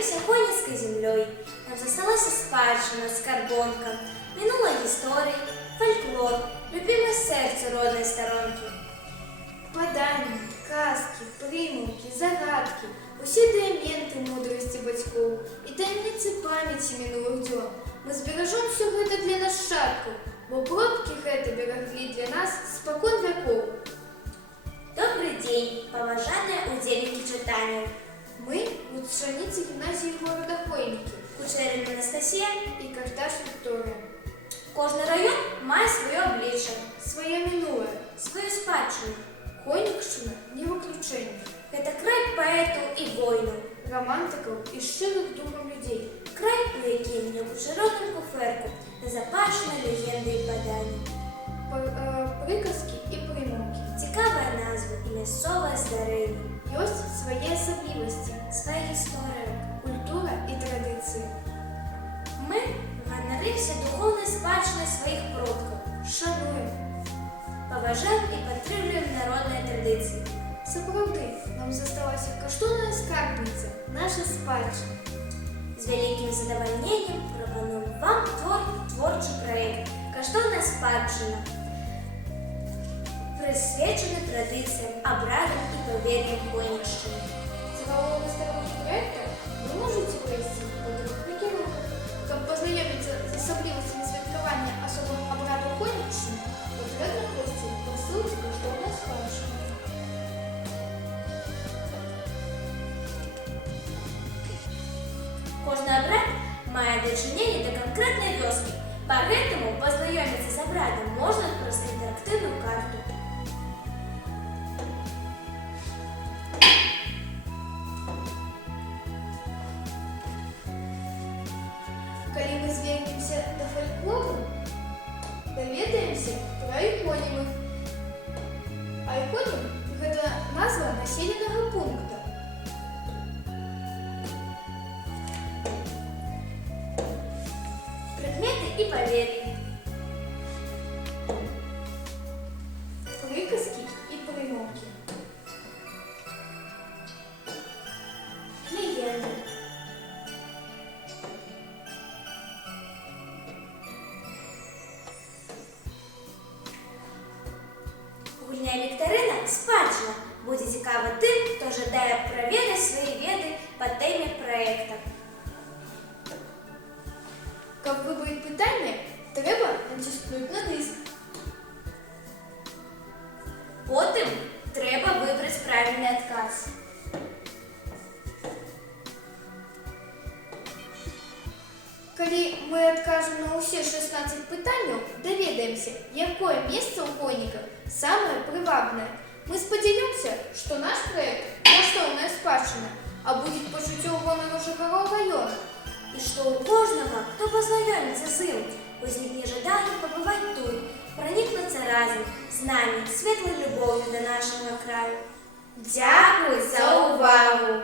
гордимся Хонинской землей. Нам засталась спадщина, скарбонка, минула истории, фольклор, любимое сердце родной сторонки. Падання, казки, примовки, загадки, усі дайменти мудрості батьків і таємниці пам'яті минулих днів. Ми збережемо все гэта для нащадків, бо продки гэта берегли для нас спокон веков. Добрый день, поважанные удельники читания. Ми – учениці гімназії города Хойники Кучерина Анастасія і Карташ Вікторія. Кожний район має своє обличчя, Своє минуле. свою спадщину. Хойникщина – не виключення. Это край поэту и воїну, Романтиків і щирих духом людей. край, у яким не кучеродним куферку, незапашні легенди і подання. Приказки і примовки. Цікава назва і місцеве здарення, Ёсць свої особливості, своя історія. культура і традиції. Ми ганоримося духовною спадщиною своїх предків, Шануємо. поважаємо і підтримуємо народні традиції. Сапраўды, нам засталася каштоўная скарбніца, наша спадщина. З великим задовольненням пропонуємо вам творчий проєкт «Каштовна спадщина», присвячений традиціям, обрядам і повір'ям Хойниччини. З головного старого проекта ви можете провести подруг кірунках, каб познайомитися з особливостями святкування особого обряду Хойниччини, потрібно просто по ссылці «Каштовна спадщина». Кожный обряд має дочинение до конкретной вёски, поэтому познайомиться с обрядом можно через интерактивную карту. Калі мы звернемся до фольклору, даведаемся пра айконімы. Айконім – гэта назва населенага пункта. Предметы и поверья. Приказки і примовки. Легенды. Гульня вікторина спадщина буде цікава тим, хто жадає провідати свої веди по темі проєкту. Каб вибрати питання, треба натиснути на диск. Потім треба вибрати правильний відказ. Калі ми адкажемо на усі 16 питань, даведаемся, якое место у Хойниках самое привабное. Мы спадзяёмся, что наш проект «Каштоўная спадщина» будет пачуццё гонару жыхароў района. І що у кожного, хто познайомиться з ним, возникне жадання побувати тут, проникнуться разом з нами світлою любов'ю до нашого краю. Дякую за увагу!